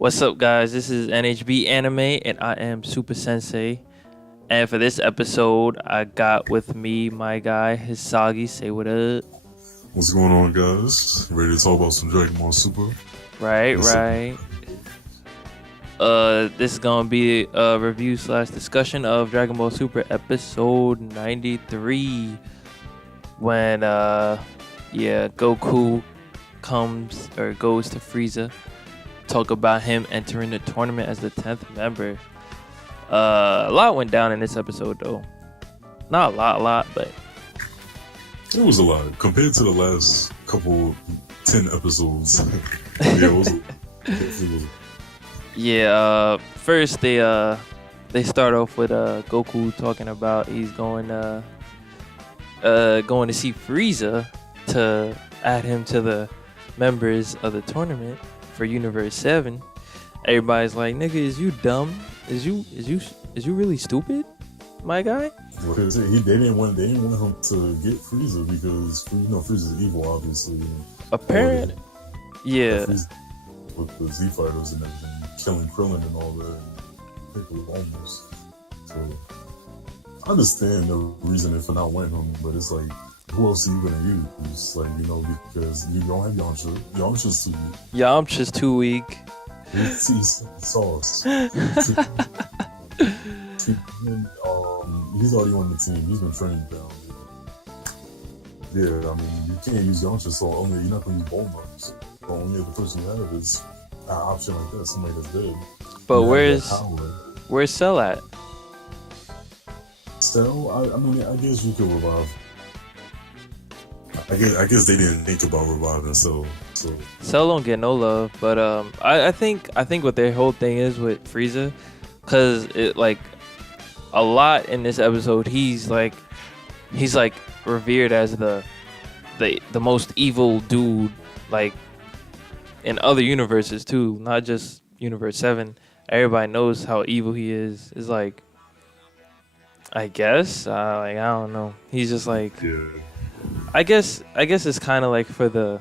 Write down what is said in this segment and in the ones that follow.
What's up, guys? This is NHB Anime, and I am Super Sensei. And for this episode, I got with me my guy Hisagi. Say what up. What's going on, guys? Ready to talk about some Dragon Ball Super? Right, Yes, right. This is gonna be a review slash discussion of Dragon Ball Super episode 93. When Goku goes to Frieza. Talk about him entering the tournament as the 10th member. A lot went down in this episode, though. Not a lot, but It was a lot compared to the last couple 10 episodes. Yeah, it was. It was First they start off with Goku talking about he's going to see Frieza to add him to the members of the tournament for Universe 7. Everybody's like, "Nigga, is you dumb? Is you really stupid, my guy?" because they didn't want him to get Frieza because Frieza's evil, obviously. Apparent, yeah. With the Z fighters and everything, killing Krillin and all that, and Piccolo almost. So I understand the reasoning for not wanting him, but it's like, who else are you gonna use? Like, because you don't have Yamcha. Yamcha's too weak. Yamcha's too weak. He's sauce. He's already on the team. He's been trained down. Yeah, I mean, you can't use Yamcha, so you're not gonna use Bulma. So the only other person you have is an option like that, somebody that's dead. But where's Cell at? Cell, I guess you could revive. I guess they didn't think about reviving Cell. So Cell don't get no love, but I think what their whole thing is with Frieza, cause it like a lot in this episode he's like revered as the most evil dude, like in other universes too, not just Universe 7. Everybody knows how evil he is. It's like, I guess I don't know. He's just like, yeah. I guess it's kind of like for the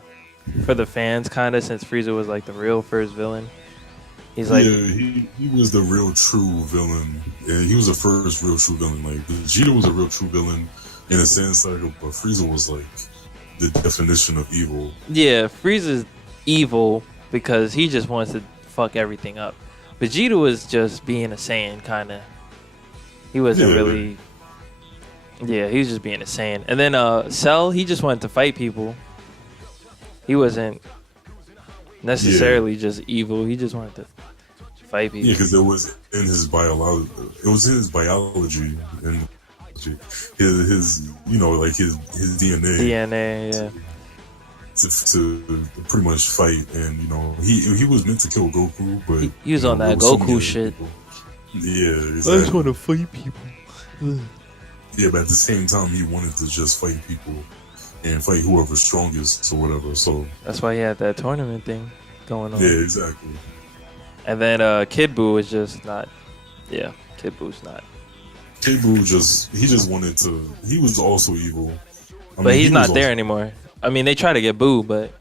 fans, kind of, since Frieza was like the real first villain. He's like, yeah, he was the real true villain, and he was the first real true villain. Like Vegeta was a real true villain in a sense, but Frieza was like the definition of evil. Yeah, Frieza's evil because he just wants to fuck everything up. Vegeta was just being a Saiyan, kind of. He wasn't really. Yeah, he was just being a Saiyan. And then Cell, he just wanted to fight people. He wasn't necessarily just evil. He just wanted to fight people. Yeah, because it was in his biology. It was in his biology and his like his DNA. DNA, yeah. To pretty much fight, and he was meant to kill Goku, but he was on that Goku shit. People. Yeah, exactly. I just want to fight people. Yeah, but at the same time, he wanted to just fight people and fight whoever's strongest or whatever. So that's why he had that tournament thing going on. Yeah, exactly. And then Kid Buu is just not. Yeah, Kid Buu's not. Kid Buu just wanted to. He was also evil. But he's not there anymore. I mean, they try to get Buu, but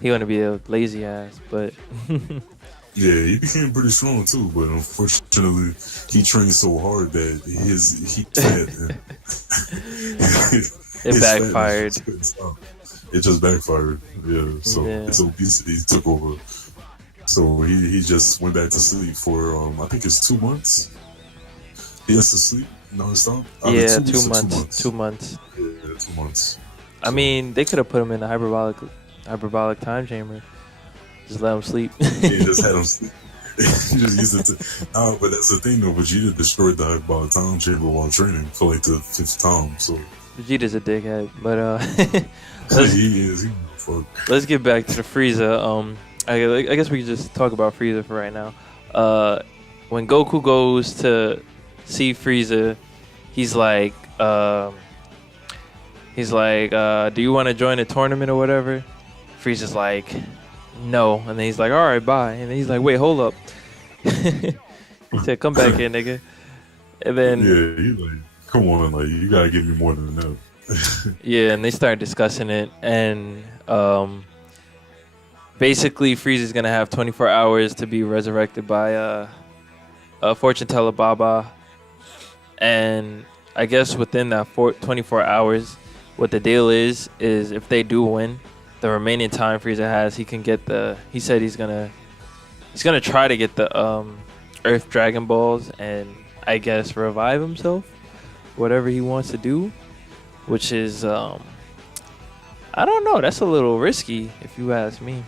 he want to be a lazy ass. But yeah, he became pretty strong too. But unfortunately, he trained so hard that he fat. It backfired. It just backfired. Yeah. So his obesity took over. So he just went back to sleep for I think it's 2 months. He has to sleep nonstop. Yeah, 2 months. 2 months. Yeah, 2 months. I mean, they could have put him in a hyperbolic time chamber. Just let him sleep. Yeah, just had him sleep. He just used it to. But that's the thing though. Vegeta destroyed the hyperbolic time chamber while training for like the 5th time. So Vegeta's a dickhead, but he is. Let's get back to the Frieza. I guess we can just talk about Frieza for right now. When Goku goes to see Frieza, he's like, do you want to join a tournament or whatever? Frieza's like, no. And then he's like, all right, bye. And then he's like, wait, hold up. He said, come back here, nigga. And then yeah, he's like, come on, like you gotta give me more than that. Yeah, and they start discussing it, and basically Frieza's gonna have 24 hours to be resurrected by fortune teller Baba, and I guess within that 24 hours, what the deal is if they do win, the remaining time Frieza has, he can get the. He said he's gonna try to get the Earth Dragon Balls and I guess revive himself, whatever he wants to do, which is I don't know. That's a little risky if you ask me.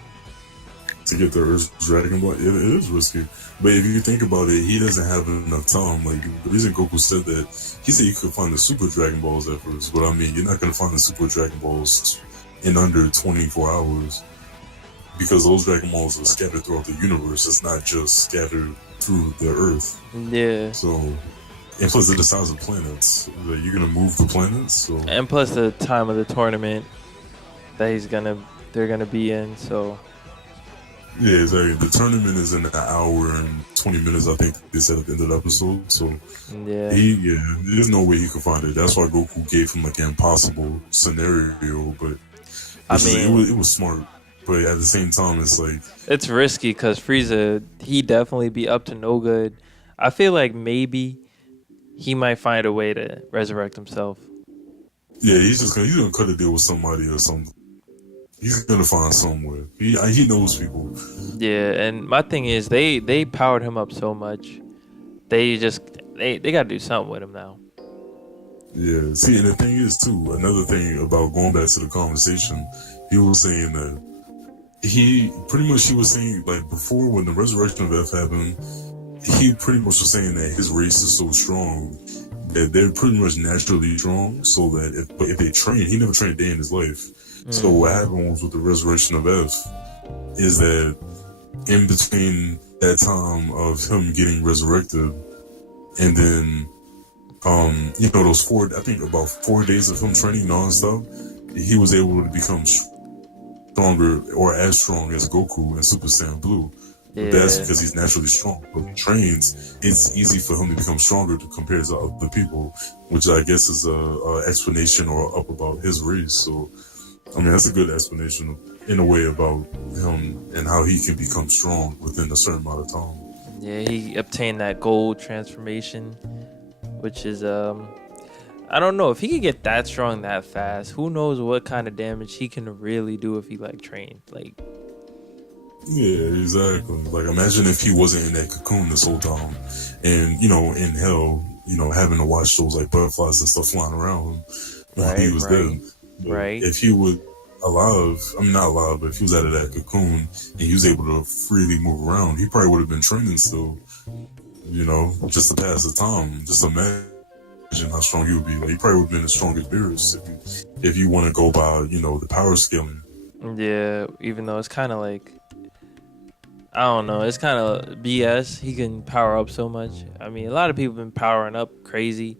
To get the Earth Dragon Ball, it is risky. But if you think about it, he doesn't have enough time. Like, the reason Goku said that, he said you could find the Super Dragon Balls at first. But I mean, you're not going to find the Super Dragon Balls in under 24 hours. Because those Dragon Balls are scattered throughout the universe. It's not just scattered through the Earth. Yeah. So, and plus, they're the size of planets. Like, you're going to move the planets. So. And plus the time of the tournament that they're gonna be in. So. Yeah, exactly. The tournament is in an hour and 20 minutes, I think they said at the end of the episode. So, there's no way he could find it. That's why Goku gave him like an impossible scenario. But I mean, it was smart. But at the same time, it's like it's risky because Frieza, he definitely be up to no good. I feel like maybe he might find a way to resurrect himself. Yeah, he's gonna cut a deal with somebody or something. He's gonna find somewhere. He knows people. Yeah, and my thing is they powered him up so much. They gotta do something with him now. Yeah. See, and the thing is too, another thing about going back to the conversation, he was saying that he was saying like before when the resurrection of F happened, he pretty much was saying that his race is so strong that they're pretty much naturally strong. So that if they train, he never trained a day in his life. So what happened was with the resurrection of F is that in between that time of him getting resurrected and then, those about 4 days of him training nonstop, he was able to become stronger or as strong as Goku and Super Saiyan Blue. Yeah. That's because he's naturally strong. But he trains, it's easy for him to become stronger compared to other people, which I guess is a explanation or up about his race. So, I mean, that's a good explanation in a way about him and how he can become strong within a certain amount of time. Yeah, he obtained that gold transformation, which is, I don't know if he could get that strong that fast. Who knows what kind of damage he can really do if he like trained. Like, yeah, exactly. Like, imagine if he wasn't in that cocoon this whole time, and in hell, having to watch those like butterflies and stuff flying around him while he was dead. Right. If he was not alive, but if he was out of that cocoon and he was able to freely move around, he probably would have been training still, just to pass the time. Just imagine how strong he would be. Like, he probably would have been the strongest Beerus if you want to go by, the power scaling. Yeah, even though it's kind of like, I don't know, it's kind of BS. He can power up so much. I mean, a lot of people have been powering up crazy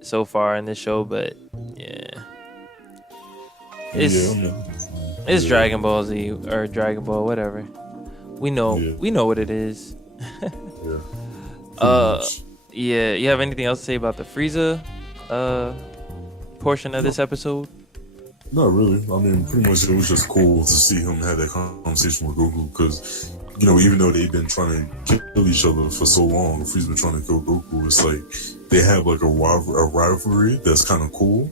so far in this show, but yeah. It's Dragon Ball Z or Dragon Ball, whatever. We know what it is. Yeah. You have anything else to say about the Frieza portion of this episode? Not really. I mean, pretty much it was just cool to see him have that conversation with Goku because, even though they've been trying to kill each other for so long, Frieza's been trying to kill Goku, it's like they have like a rivalry that's kind of cool.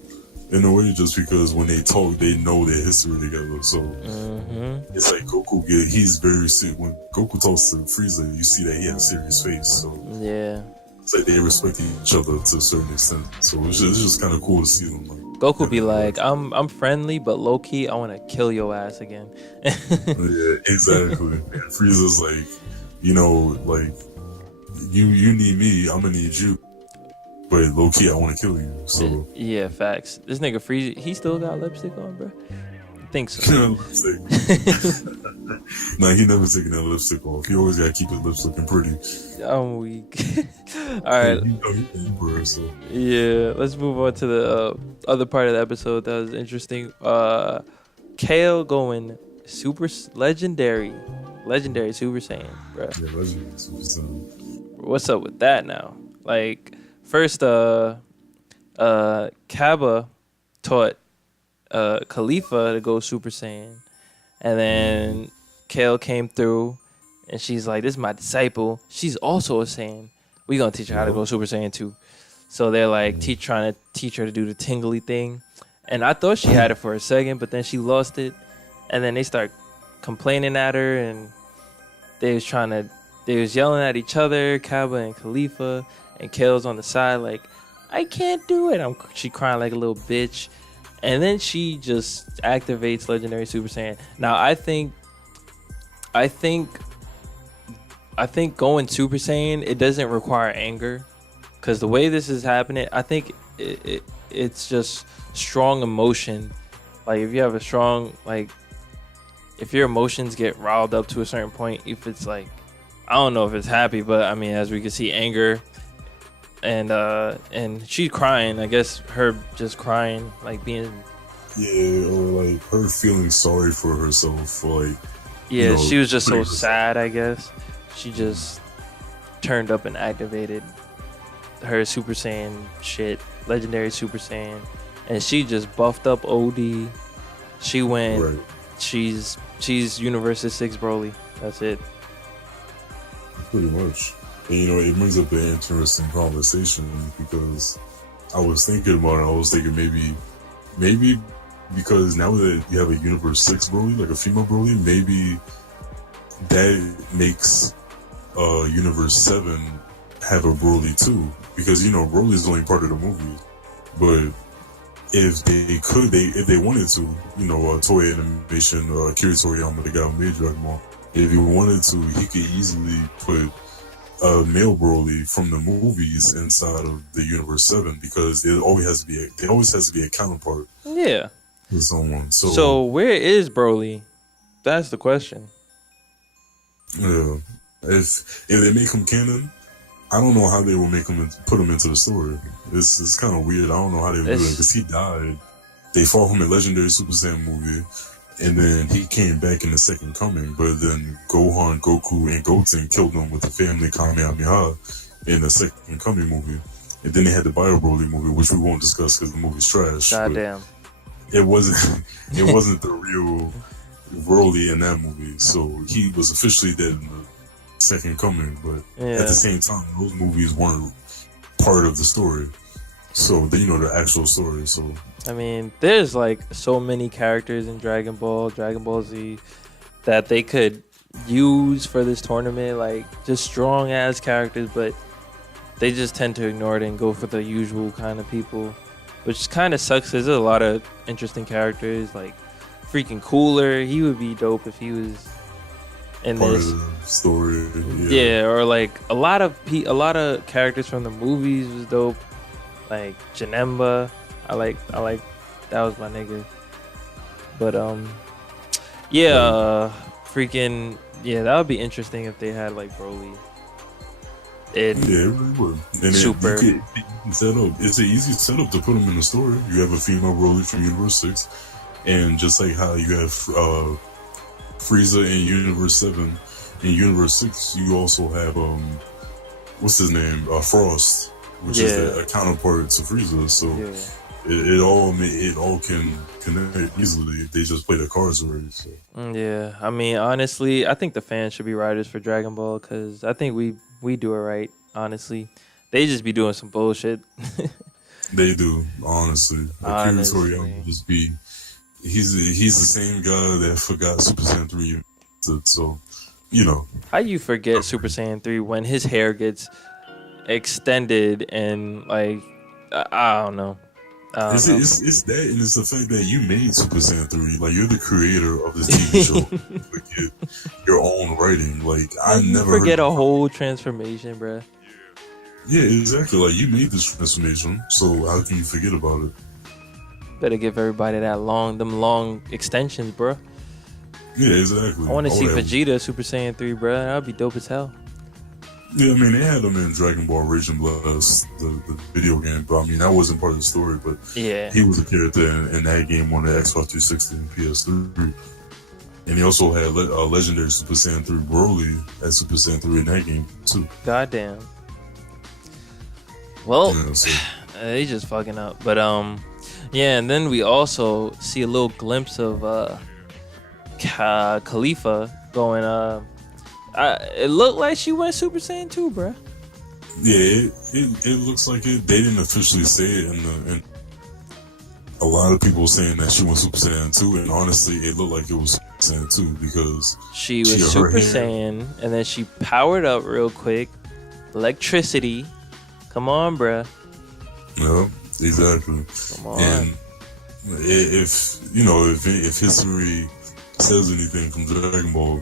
In a way, just because when they talk, they know their history together. So it's like Goku, he's very serious. When Goku talks to Frieza, you see that he has a serious face. So yeah, it's like they respect each other to a certain extent. So it's just kind of cool to see them. Like, Goku be like, I'm friendly, but low key, I want to kill your ass again. Yeah, exactly. And Frieza's like, like you need me, I'm gonna need you. But low key, I want to kill you. So yeah, facts. This nigga Frieza, he still got lipstick on, bro. I think so. Lipstick. Nah, he never taking that lipstick off. He always gotta keep his lips looking pretty. I'm weak. All right. Yeah, let's move on to the other part of the episode that was interesting. KALE going super legendary Super Saiyan, bro. Yeah, legendary Super Saiyan. What's up with that now? Like, first, Kaba taught Khalifa to go Super Saiyan, And then Kale came through, and she's like, "This is my disciple. She's also a Saiyan. We gonna teach her how to go Super Saiyan too." So they're like trying to teach her to do the tingly thing. And I thought she had it for a second, but then she lost it. And then they start complaining at her, and they was yelling at each other, Kaba and Khalifa, and Kale's on the side like, "I can't do it." She crying like a little bitch. And then she just activates Legendary Super Saiyan. Now I think going Super Saiyan, it doesn't require anger. Because the way this is happening, I think it's just strong emotion. Like, if you have a strong, like, if your emotions get riled up to a certain point, if it's like, I don't know if it's happy, but I mean, as we can see, anger, and she's crying. I guess her just crying, like being, yeah, or like her feeling sorry for herself, like, yeah, you know, she was just so sad. I guess she just turned up and activated her Super Saiyan shit, Legendary Super Saiyan, and she just buffed up OD. She went, right. She's Universe 6 Broly. That's it. Pretty much. And you know, it brings up an interesting conversation because I was thinking about it. I was thinking maybe because now that you have a Universe 6 Broly, like a female Broly, maybe that makes Universe 7 have a Broly too. Because, you know, Broly is only part of the movie. But if they wanted to, you know, Toei Animation, Akira Toriyama, the guy who made Dragon Ball, if he wanted to, he could easily put a male Broly from the movies inside of the Universe 7 because there always has to be a counterpart. Yeah. With someone. So where is Broly? That's the question. Yeah. If they make him canon, I don't know how they will put him into the story. It's kind of weird. I don't know how they will do it because he died. They fought him in Legendary Super Saiyan movie, and then he came back in the Second Coming. But then Gohan, Goku, and Goten killed him with the family Kamehameha in the Second Coming movie. And then they had the Bio Broly movie, which we won't discuss because the movie's trash. Goddamn. It wasn't the real Broly in that movie. So he was officially dead in the Second Coming, but at the same time, those movies weren't part of the story. So you know the actual story. So I mean, there's like so many characters in Dragon Ball Z, that they could use for this tournament, like just strong ass characters, but they just tend to ignore it and go for the usual kind of people, which kind of sucks. There's a lot of interesting characters, like freaking Cooler. He would be dope if he was in part this of the story. Yeah, or like a lot of characters from the movies was dope. Like Janemba, I like that was my nigga. But freaking that would be interesting if they had like Broly. It really would. And super. You can set up. It's an easy setup to put him in the story. You have a female Broly from Universe 6, and just like how you have Frieza in Universe 7, in Universe 6 you also have what's his name, Frost, which is a counterpart to Frieza. So it all can connect easily. They just play the cards already. So. Yeah, I mean, honestly, I think the fans should be writers for Dragon Ball because I think we do it right. Honestly, they just be doing some bullshit. They do, honestly. Akira Toriyama just be. He's the same guy that forgot Super Saiyan 3. So, you know. How you forget Super Saiyan 3 when his hair gets extended and, like, I don't know. It's that, and it's the fact that you made Super Saiyan 3. Like, you're the creator of this TV show. Forget your own writing. Like, I never forget a whole transformation, bruh. Yeah, exactly. Like, you made this transformation, so how can you forget about it? Better give everybody them long extensions, bro. Yeah, exactly. I want to see Vegeta Super Saiyan 3, bro. That would be dope as hell. Yeah, I mean, they had him in Dragon Ball Raging Blast, the video game, but I mean, that wasn't part of the story, but he was a character in that game on the Xbox 360 and PS3. And he also had a legendary Super Saiyan 3 Broly as Super Saiyan 3 in that game, too. Goddamn. Well, they just fucking up. But, and then we also see a little glimpse of Khalifa going. It looked like she went Super Saiyan 2, bruh. Yeah, it looks like it. They didn't officially say it in a lot of people saying that she went Super Saiyan 2, and honestly, it looked like it was Super Saiyan 2 because she was Super Saiyan, and then she powered up real quick. Electricity. Come on, bruh. Yeah, exactly. Come on. And if you know, if history says anything from Dragon Ball,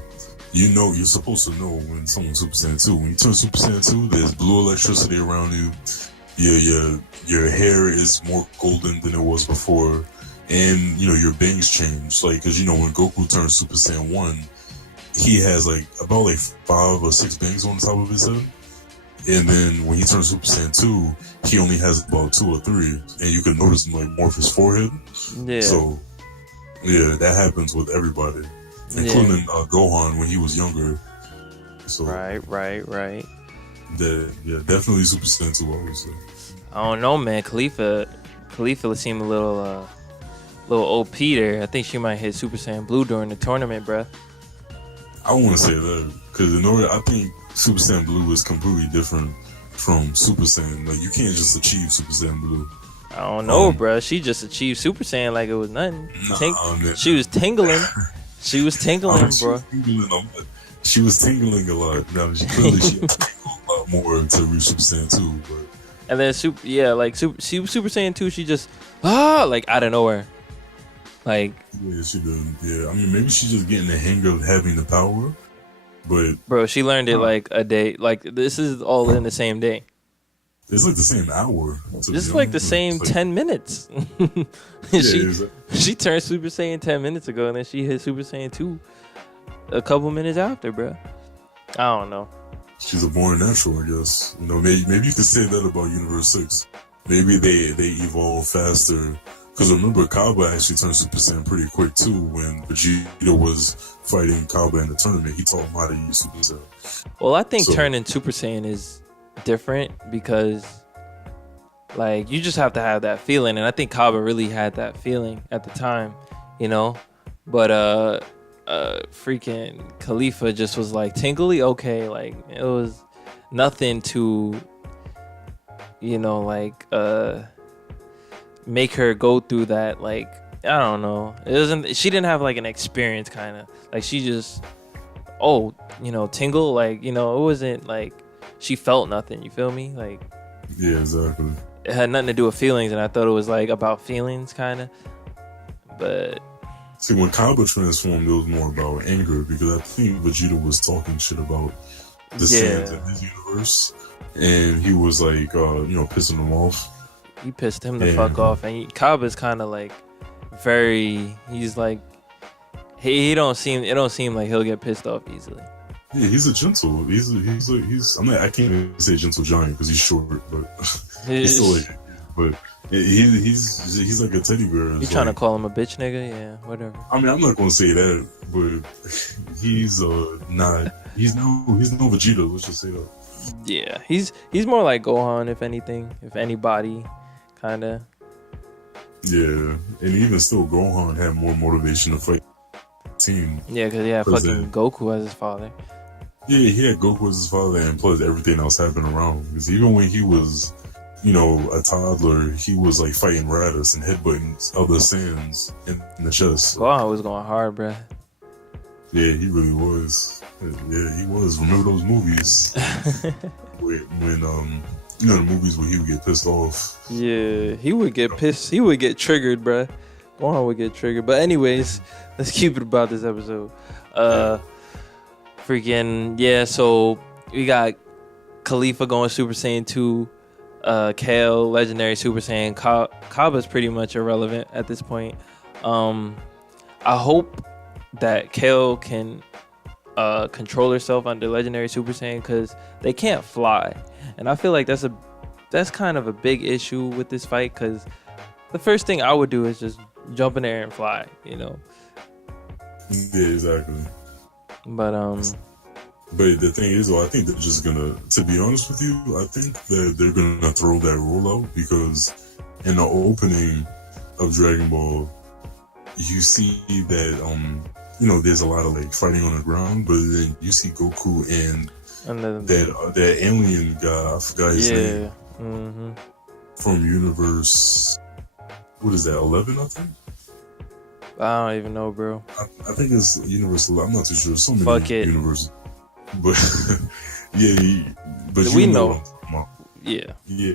you know, you're supposed to know when someone's Super Saiyan 2. When you turn Super Saiyan 2, there's blue electricity around you. Your hair is more golden than it was before, and you know your bangs change. Like, cause you know when Goku turns Super Saiyan 1, he has about 5 or 6 bangs on the top of his head. And then when he turns Super Saiyan 2, he only has about 2 or 3. And you can notice him more of his forehead. Yeah. So, yeah, that happens with everybody. Including Gohan when he was younger. So, right. Definitely Super Saiyan 2, I would say. I don't know, man. Khalifa seemed a little OP there. I think she might hit Super Saiyan Blue during the tournament, bruh. I want to say that. Because I think Super Saiyan Blue is completely different from Super Saiyan. Like, you can't just achieve Super Saiyan Blue. I don't know, bruh. She just achieved Super Saiyan like it was nothing. She was tingling. She was tingling, bro. She was tingling a lot. Now, she had to tingle a lot more to reach Super Saiyan 2. But. And then, Super Saiyan 2, she just, like, out of nowhere. Like. Yeah, she did. Yeah, I mean, maybe she's just getting the hang of having the power. But. Bro, she learned it like a day. Like, this is all in the same day. It's like the same hour. This is like the same 10 minutes. She turned Super Saiyan 10 minutes ago, and then she hit Super Saiyan 2 a couple minutes after, bro. I don't know. She's a born natural, I guess. You know, maybe you could say that about Universe 6. Maybe they evolve faster. Because remember, Kaba actually turned Super Saiyan pretty quick, too, when Vegeta was fighting Kaba in the tournament. He taught him how to use Super Saiyan. Well, I think turning Super Saiyan is different because, like, you just have to have that feeling. And I think Kaba really had that feeling at the time, you know? But, freaking Khalifa just was like tingly, okay, like it was nothing to, you know, like make her go through that. Like, I don't know, she didn't have like an experience, kind of like she just tingle, like, you know, it wasn't like she felt nothing, you feel me? Like, yeah, exactly, it had nothing to do with feelings, and I thought it was like about feelings, kind of. But see, when Kaba transformed, it was more about anger because I think Vegeta was talking shit about the Saiyans in his universe, and he was like, pissing him off. He pissed him the fuck off, and Kaba's kind of like he's like, it don't seem like he'll get pissed off easily. Yeah, he's a gentle. I can't even say gentle giant because he's short, but he's still like, but. He's like a teddy bear. You trying to call him a bitch nigga? Yeah, whatever. I mean, I'm not gonna say that, but he's not. He's no Vegeta. Let's just say that. Yeah, he's more like Gohan, if anything, if anybody, kind of. Yeah, and even still, Gohan had more motivation to fight the team. Yeah, because he had fucking Goku as his father. Yeah, he had Goku as his father, and plus everything else happened around. Because even when he was, a toddler, he was like fighting Raditz and headbutting other Saiyans in the chest. Gohan was going hard, bruh. Yeah, he really was. Yeah, he was. Remember those movies? when the movies where he would get pissed off. Yeah, he would get pissed. He would get triggered, bruh. Gohan would get triggered. But anyways, let's keep it about this episode. So we got Khalifa going Super Saiyan 2. KALE, Legendary Super Saiyan. Kaba's pretty much irrelevant at this point. I hope that KALE can control herself under Legendary Super Saiyan because they can't fly, and I feel like that's kind of a big issue with this fight because the first thing I would do is just jump in the air and fly, Yeah, exactly. But the thing is, though, I think they're just gonna, to be honest with you, I think that they're gonna throw that rule out because in the opening of Dragon Ball, you see that there's a lot of like fighting on the ground, but then you see Goku and then that alien guy, I forgot his name, mm-hmm. from universe. What is that? 11, I think. I don't even know, bro. I think it's universe 11. I'm not too sure. So many Fuck it. universes, but but We you know. what I'm talking about. Yeah. Yeah,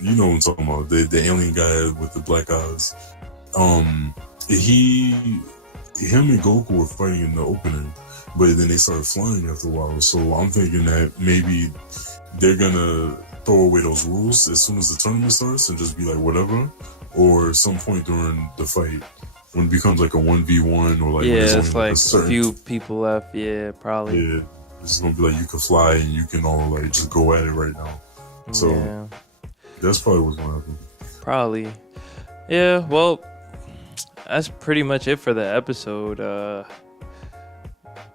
you know what I'm talking about. The alien guy with the black eyes. Him and Goku were fighting in the opening, but then they started flying after a while. So I'm thinking that maybe they're gonna throw away those rules as soon as the tournament starts and just be like whatever, or some point during the fight when it becomes like a 1v1 or like it's like a few people left. Yeah, probably. Yeah, it's gonna be like you can fly and you can all like just go at it right now. So that's probably what's gonna happen. Probably. Yeah. Well, that's pretty much it for the episode.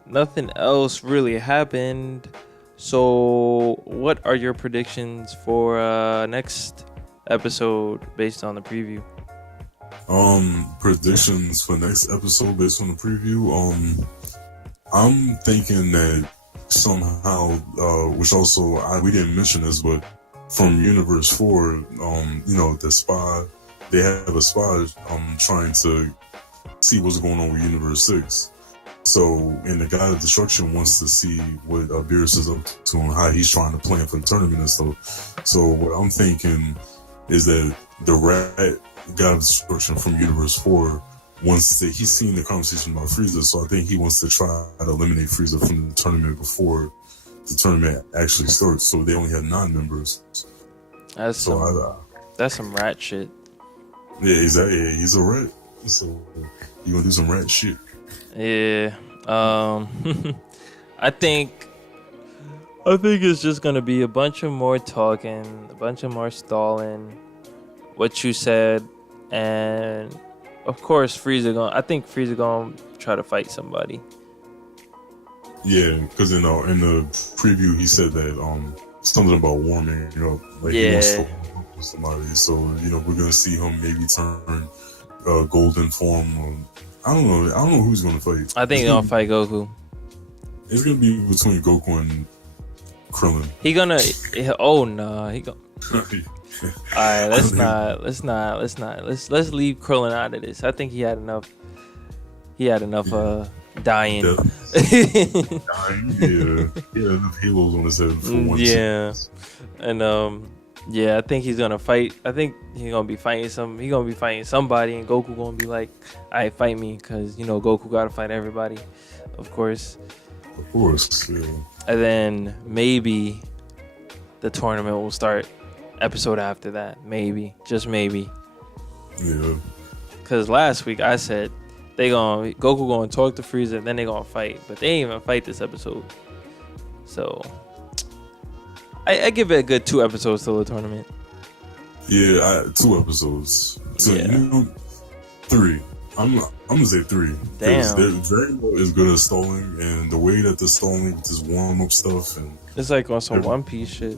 Nothing else really happened. So, what are your predictions for next episode based on the preview? Predictions for next episode based on the preview. I'm thinking that somehow, which also we didn't mention this, but from Universe 4, the spy, they have a spy trying to see what's going on with Universe 6. So, and the God of Destruction wants to see what Beerus is up to and how he's trying to plan for the tournament and stuff. So, what I'm thinking is that the rat God of Destruction from Universe 4 he's seen the conversation about Frieza, so I think he wants to try to eliminate Frieza from the tournament before the tournament actually starts. So they only have 9 members. That's some rat shit. Yeah, exactly. Yeah, he's a rat. So you gonna do some rat shit. Yeah. I think it's just gonna be a bunch of more talking, a bunch of more stalling. What you said, and of course I think Frieza gonna try to fight somebody. Yeah, because in the preview he said that something about warming up, like he wants to warm somebody. So we're gonna see him maybe turn golden form. Or, I don't know who's gonna fight. I think he's gonna fight Goku. It's gonna be between Goku and Krillin. He gonna he gonna. Alright, let's leave Krillin out of this. I think he had enough dying. Dying, yeah. He had enough halos on his head for one Yeah. And I think he's gonna fight. I think he's gonna be fighting somebody, and Goku gonna be like, alright, fight me, because Goku gotta fight everybody, of course. Of course, yeah. And then maybe the tournament will start episode after that, maybe, just maybe. Yeah. Because last week I said Goku gonna talk to Frieza, then they gonna fight, but they ain't even fight this episode. So I give it a good 2 episodes till the tournament. Yeah, 2 episodes. So 3. I'm gonna say 3. Damn. Dragonball is good at stalling, and the way that they're stalling with this warm up stuff, and it's like on some One Piece shit.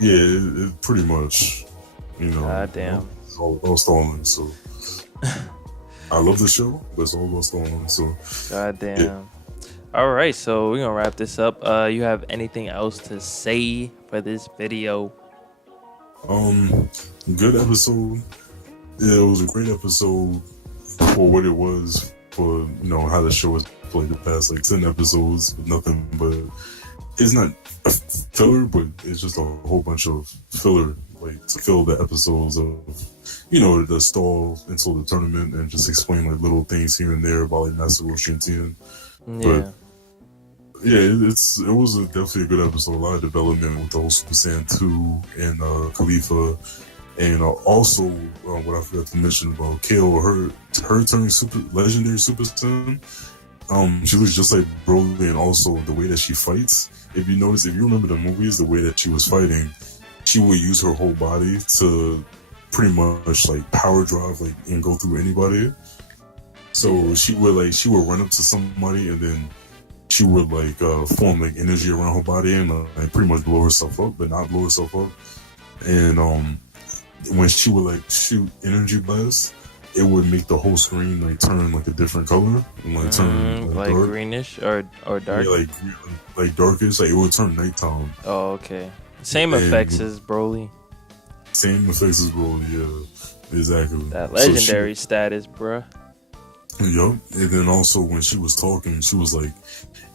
Yeah, it pretty much, God damn. It's all about stalling. So I love the show, but it's all about stalling. So God damn. Yeah. All right, so we're gonna wrap this up. You have anything else to say for this video? Good episode. Yeah, it was a great episode for what it was, for how the show has played the past like 10 episodes with nothing but. It's not a filler, but it's just a whole bunch of filler, like to fill the episodes of, the stall until the tournament, and just explain like little things here and there about like Master Roshi and Tien. Yeah. But yeah, it was definitely a good episode. A lot of development with the whole Super Saiyan 2 and Khalifa, and also what I forgot to mention about KALE, her turning legendary Super Saiyan. She looks just like Broly, and also the way that she fights. If you remember the movies, the way that she was fighting, she would use her whole body to pretty much like power drive and go through anybody. So she would run up to somebody, and then she would form like energy around her body and pretty much blow herself up, but not blow herself up. And when she would shoot energy blasts, it would make the whole screen like turn like a different color and like turn like dark. greenish or dark. Yeah, like darkish. Like it would turn nighttime. Oh, okay. Same And effects as Broly. Same effects as Broly. Yeah, exactly. That legendary status, bruh. Yup. And then also when she was talking, she was like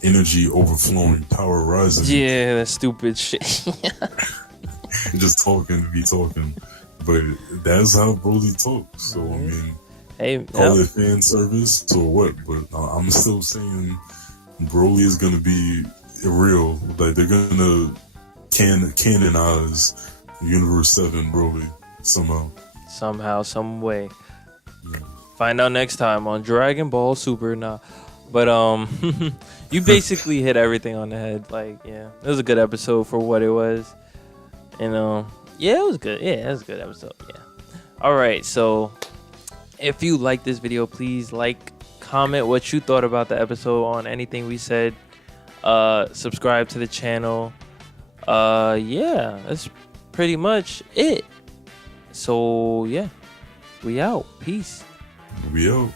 energy overflowing, power rising. Yeah, that stupid shit. Just talking to be talking. But that's how Broly talks. So I mean, Hey, call it fan service or what? But I'm still saying Broly is gonna be real. Like they're gonna canonize Universe 7 Broly somehow, some way. Yeah. Find out next time on Dragon Ball Super. Nah, but you basically hit everything on the head. Like, yeah, it was a good episode for what it was, and yeah, it was good. Yeah, it was a good episode. Yeah. All right, so if you like this video, please like, comment what you thought about the episode on anything we said. Subscribe to the channel. Yeah, that's pretty much it. So yeah, we out. Peace. We out.